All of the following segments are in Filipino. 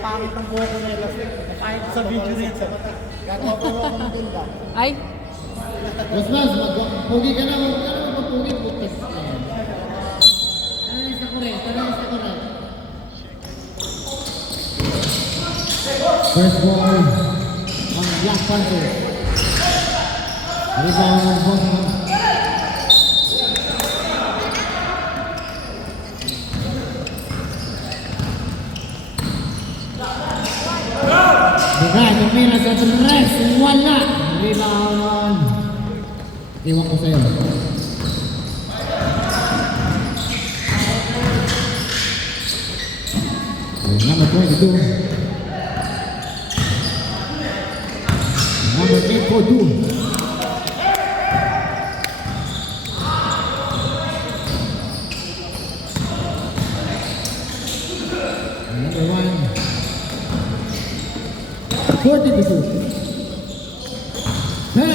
Pangit ang buhay ko na ilas. Kahit sa video na ito. Gagawa ko ako ng tinda. Ay! Mas, pogi ka na. Huwag ka na magpapogi. Bukas ka na. Tanalis ako rin. First ball on Black Panther. Rebound ng Bosman. Bigay, tumila sa tres. Wala. Rebound on. Iwan ko sa'yo. Number 22. Number 8 for 2. Number 1. 42. 10.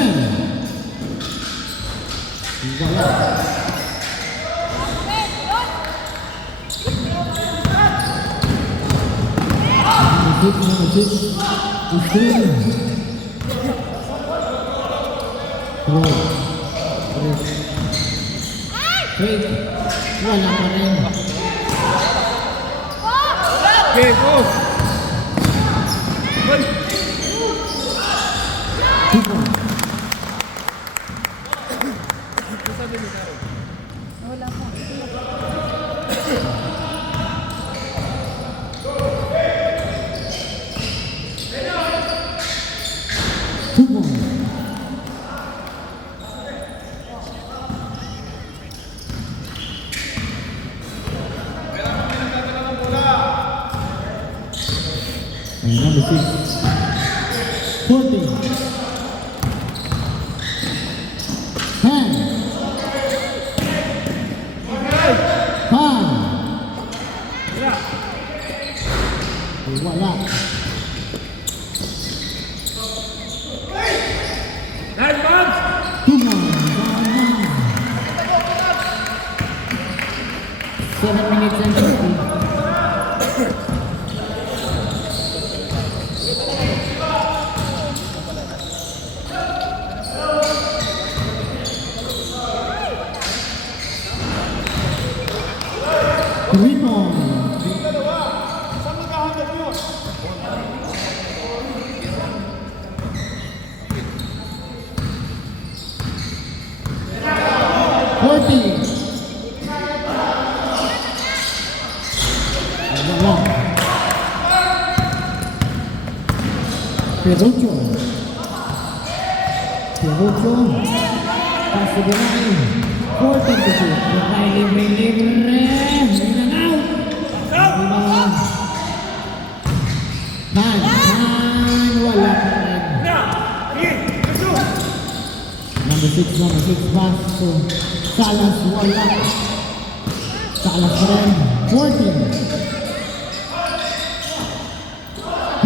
Wala. Number 6. Is 3. Wait, wala pa rin. Okay, go! Wala pa. Number 6. 40. 10. 5. Wala. Nice, man! 2 more. 7 minutes and 50. Rebound. Saan magkahanap nyo? Perucho. Pase de line. 42. Libre. In and out. Tan. Wala pa rin. Number 6 pass to Salas. Wala. Salas pa rin. 14.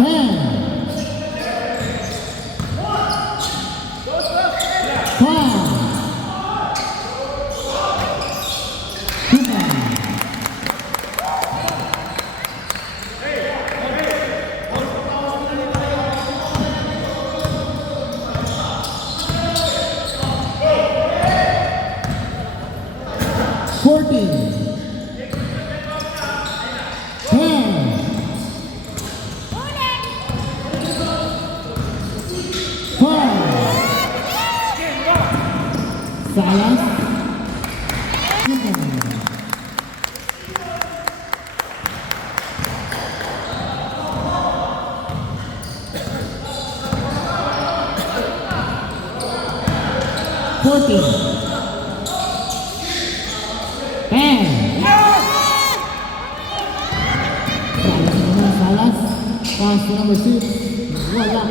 10. 14. 10. Salas. Pass to number 6. Wala.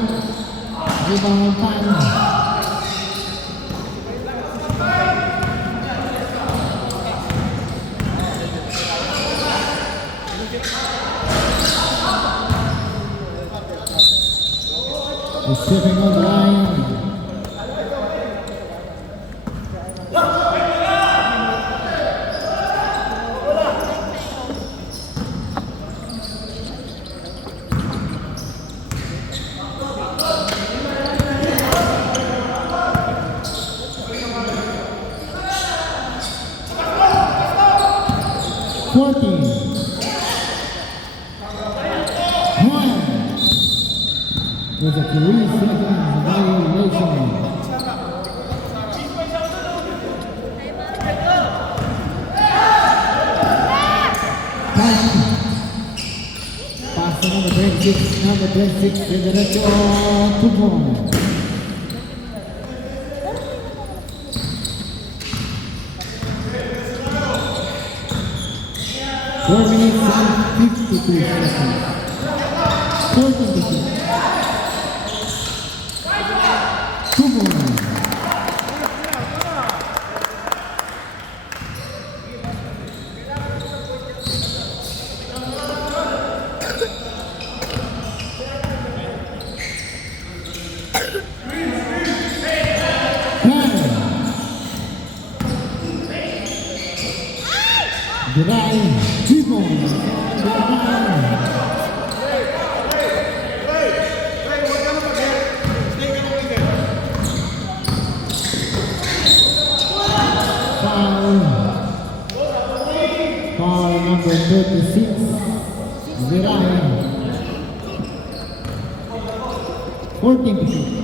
Rebound time. Stepping on the line. 14. One. With a 3 seconds violation. Pass to number 26. Number 26 to the right 2 points. Four minutes and 52 seconds. 14 2 points. Deny 2 points. Foul number 36. Zirai. 14%.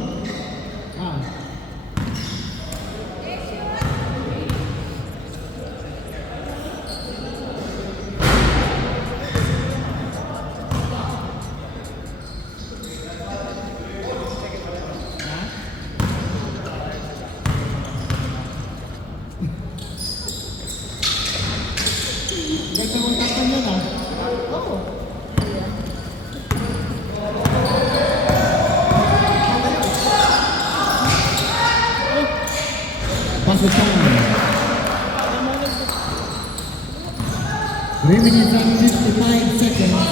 Ganda mong takpan yun ah. Oo. Pass it down. 3 minutes and 55 seconds.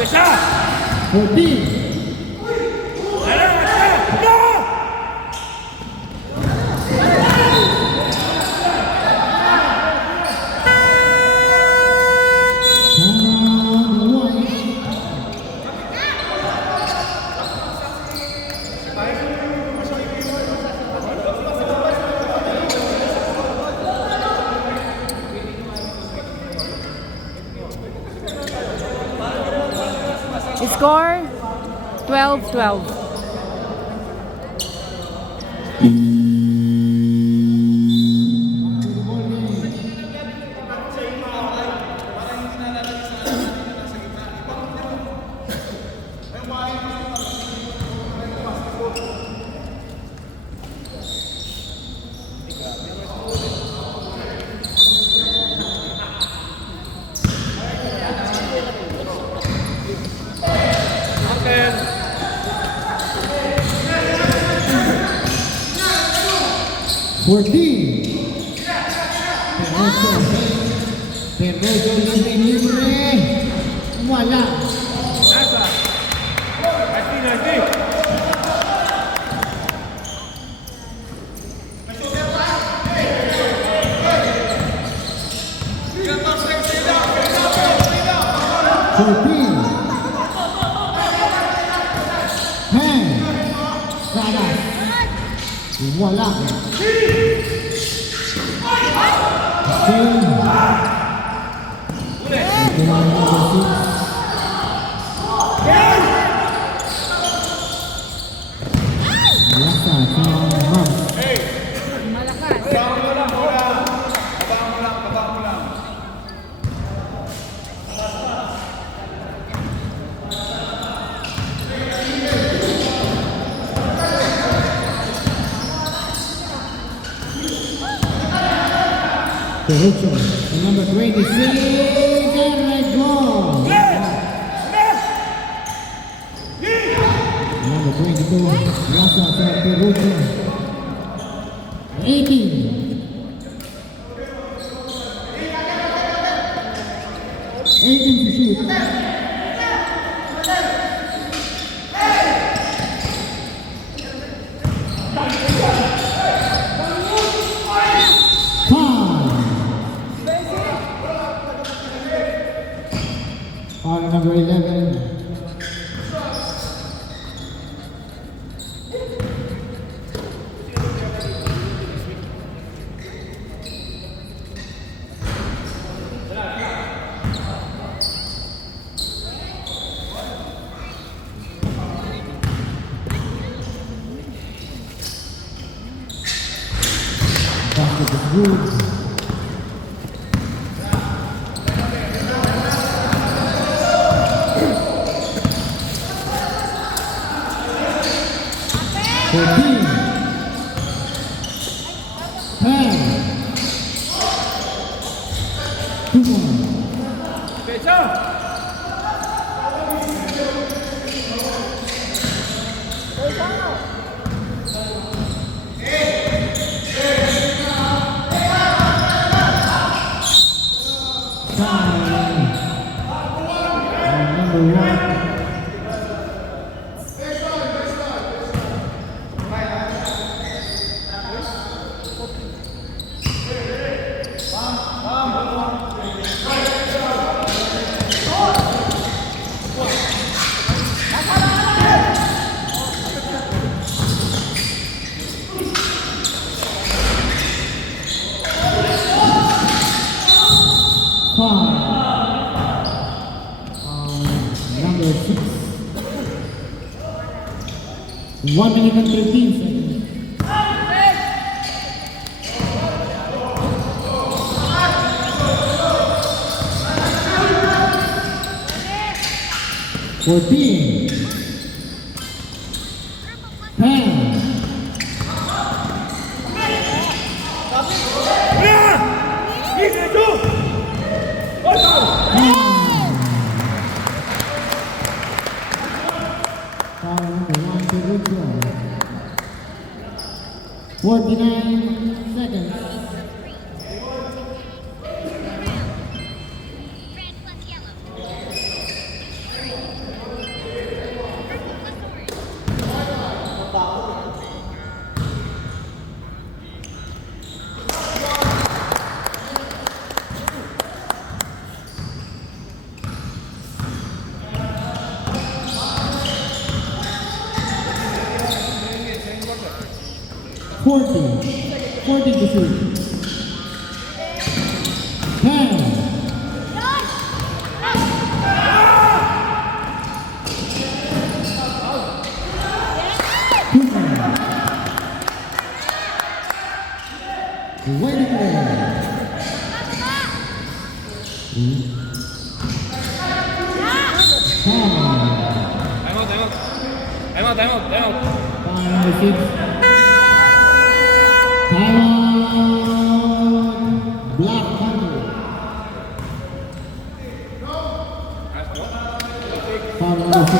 Besa! 14. Score 12-12. Perroso libre. Wala. Nasa! Nasty! Wala. Derecho, the number 26, Arregón. Number 22, Raza Perrucho. 18. 18 to shoot. number 11. Basket is good. Fourteen. 10. 2 more. Number 1. Number 6. 1 minute and 13 seconds. Fourteen. 10. Foul number 1 to withdraw. 49 seconds. Fourteen to shoot. 10. Waiting there. Time out. Foul number 6. Timeout. Black Thunder. Foul number 6.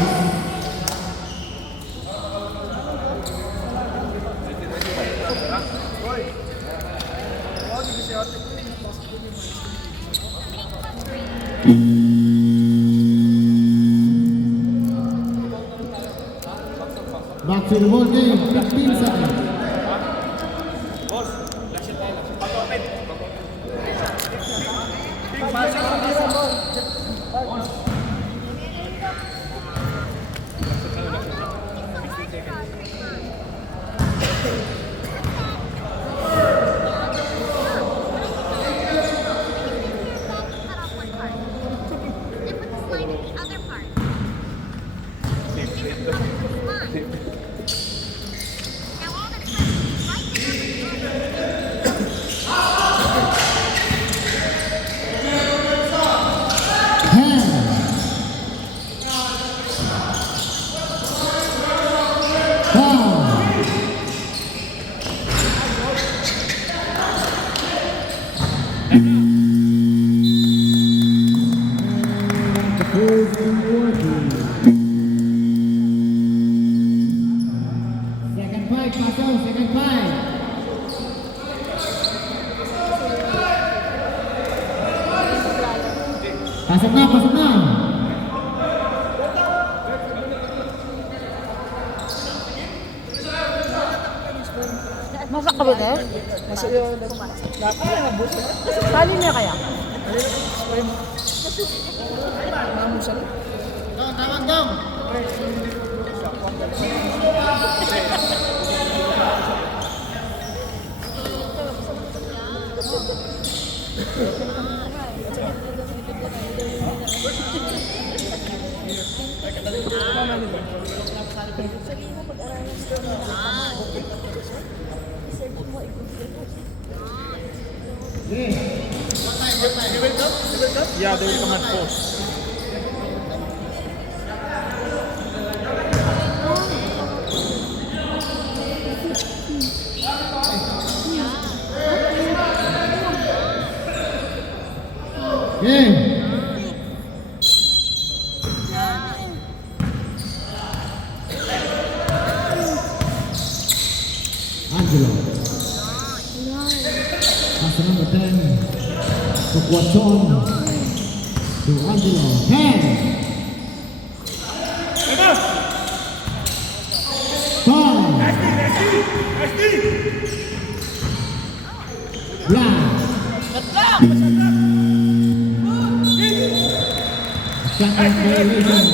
Back to the ball game. 15 seconds. Second fight, Pascal, second fight. Pasok na, pasok na. Masak ka ba, Des? Sali niya kaya? Dong, tawag dong. Yeah, they will come at force. Game. Angelo. Pass to number 10. To Quachon. To Angelo. 10. 5. Black. Second violation.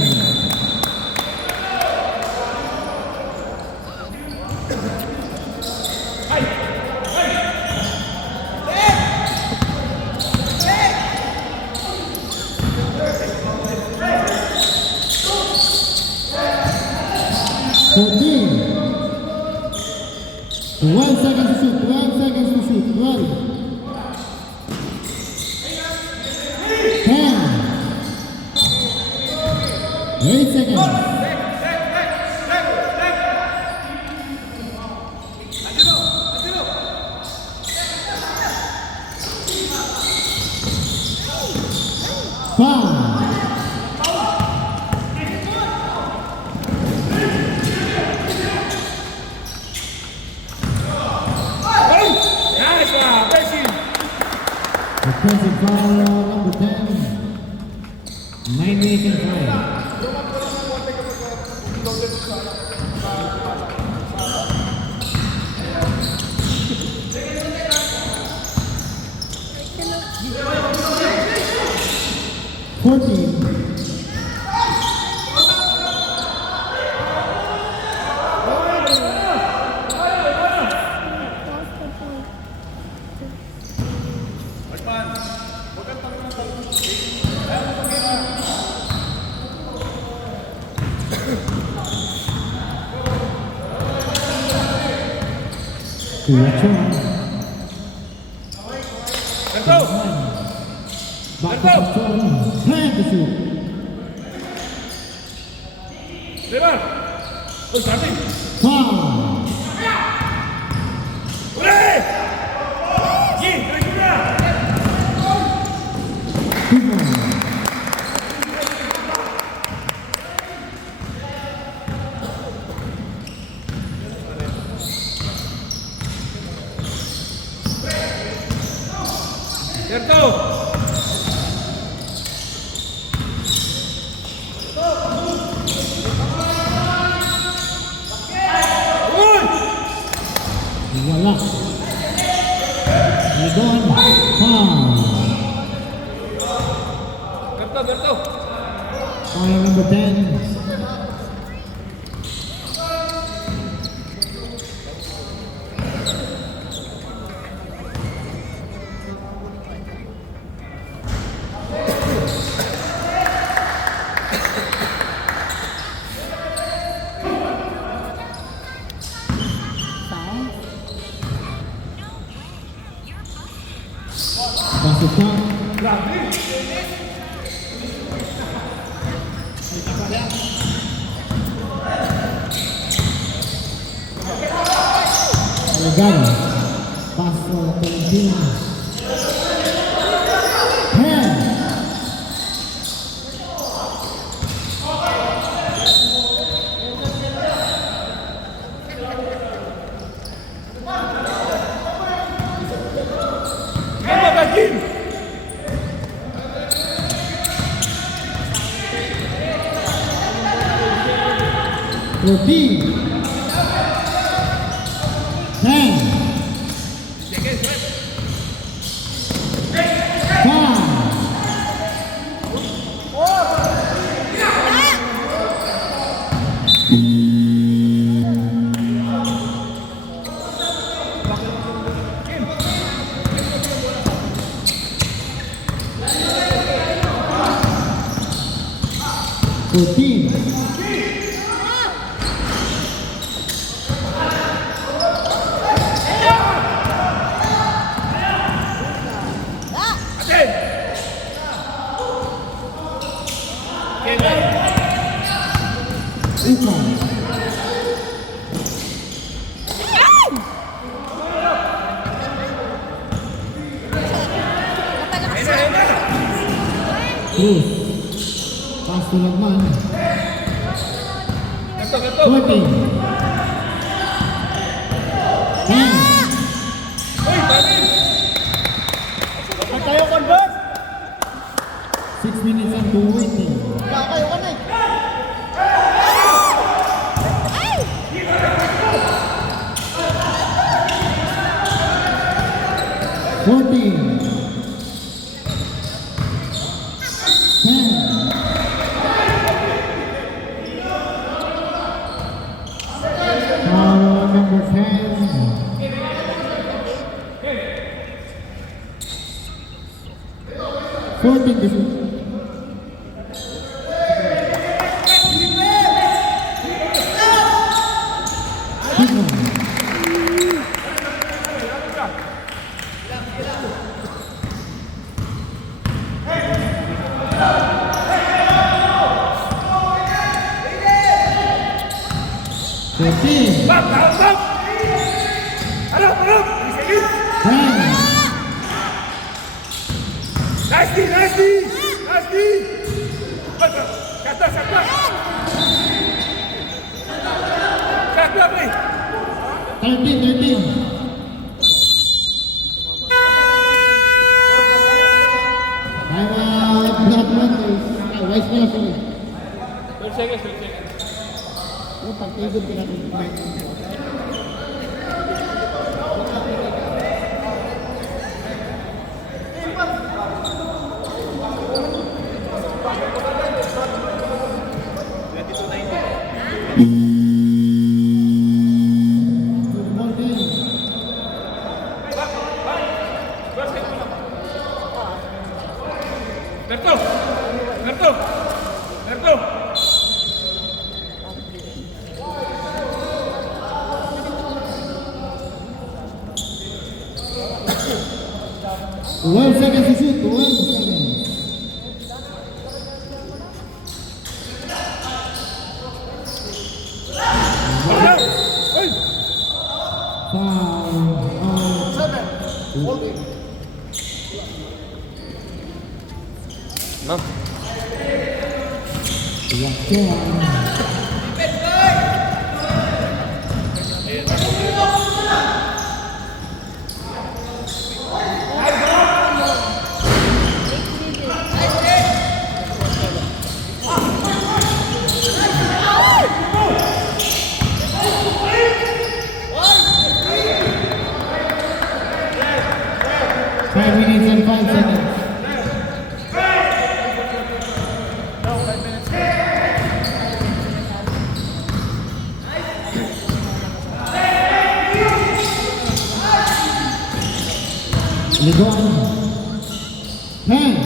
One seconds to shoot. 12 seconds to shoot. 12. 10. 8 seconds. Five. Nice one, Bessie. Defensive foul number 10. 9 minutes and 5. Let's go. Back to Quachon. 10 to shoot. Lebar. Oh, starting. 5. Boleh. Ye, terima. 2 more. Certo. Wala. Lidon. Foul. Berto. Foul number 10. Pasok pa. Regalo. Paso Pilipinas. 10. Apa bagi? 14. 10. 5. 14. Ukon. Cruz. Pass to Lagman. 20. 10. Pag tayo convert! 6 minutes and 2 waiting. Kayo ka na eh. 14. 10. Foul number 10. 14 to shoot. Seconds to shoot, 12 seconds. No. Ligon. 10.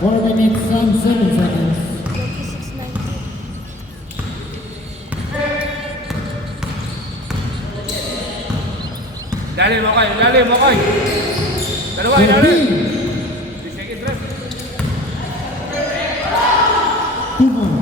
Four minutes and 7 seconds. Ilalim mo kayo, ilalim mo kayo. Dalawa, ilalim. 3 seconds left. 2 more.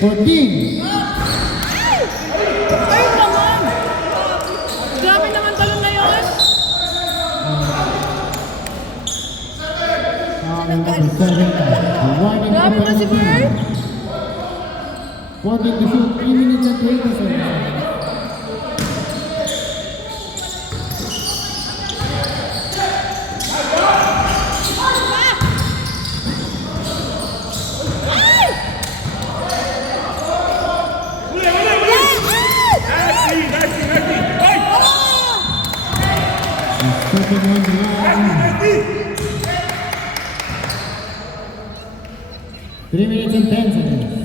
14. Ayun naman! Grabe naman talon na yun! Number 7. Awarding Grabe the ba si Bird? 14 to shoot. 3 minutes and 27 seconds. Second on the line. 3 minutes and 10 seconds.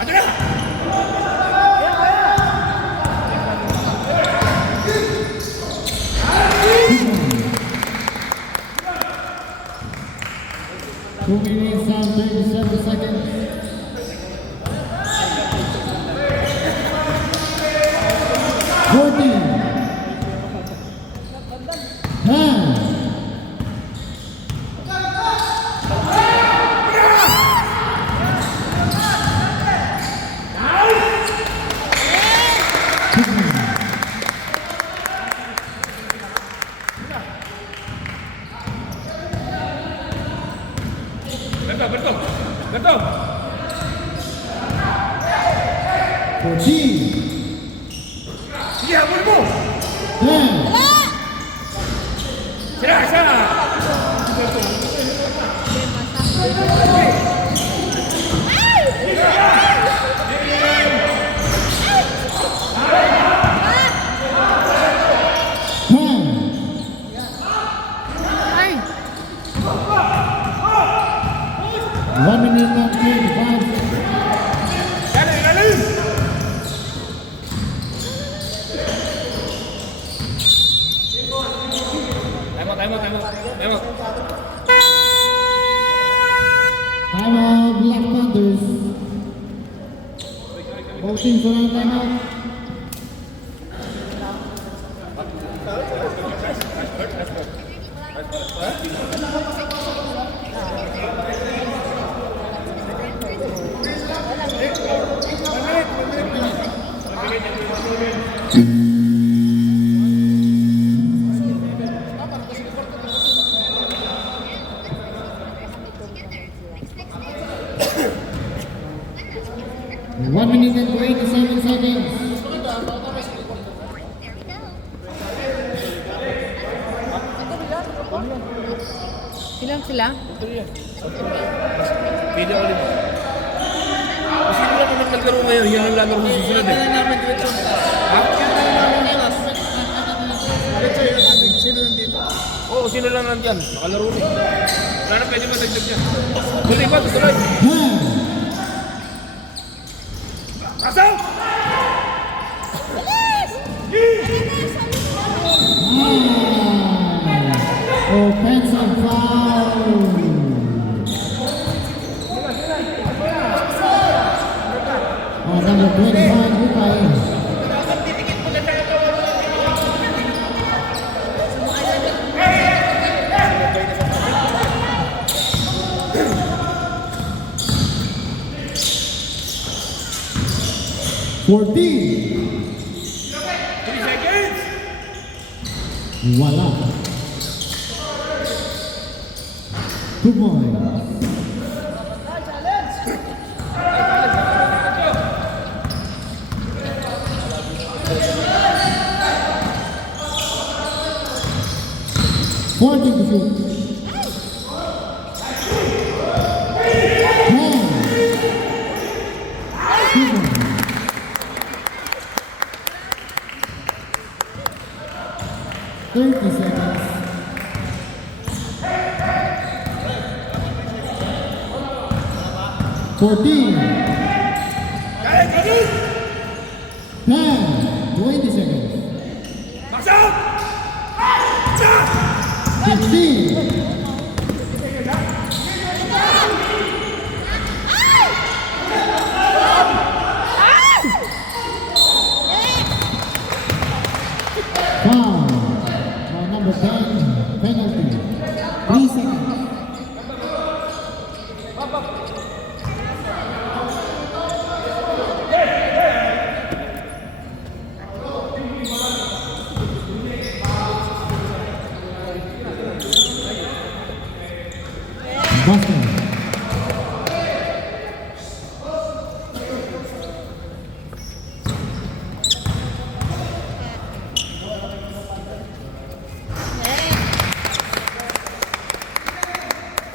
Ada na! 2 minutes and 37 seconds. 14. 10. Berto! Berto! 14. Sige, habol mo! 10. Sira! Sira! Ay! 1 minute and 25 seconds. Galing! Galing! Time out! Time out, Black Panthers. Both teams are on timeout. One minute and 27 seconds. Ilan sila? Pili ako lima. Kasi wala naman naglaro ngayon, yun ang lalaro sa susunod eh. Ha? Oo, sino lang nandyan? Nakalaro rin. Wala na pwede matagdag niya. Tuloy ba? Tuloy! Kasaw! Offensive foul. Number 25, Bukay. Fourteen. 3 seconds! Wala. 2 points. Fourteen to shoot. 30 seconds. 14. 10. 20 seconds. Kasaw! Shot! 15. Foul. Now number 10, penalty. 3 seconds. Boston.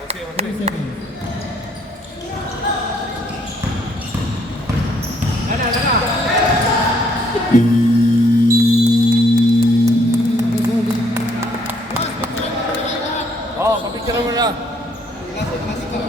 Okay, 3 seconds. Lana.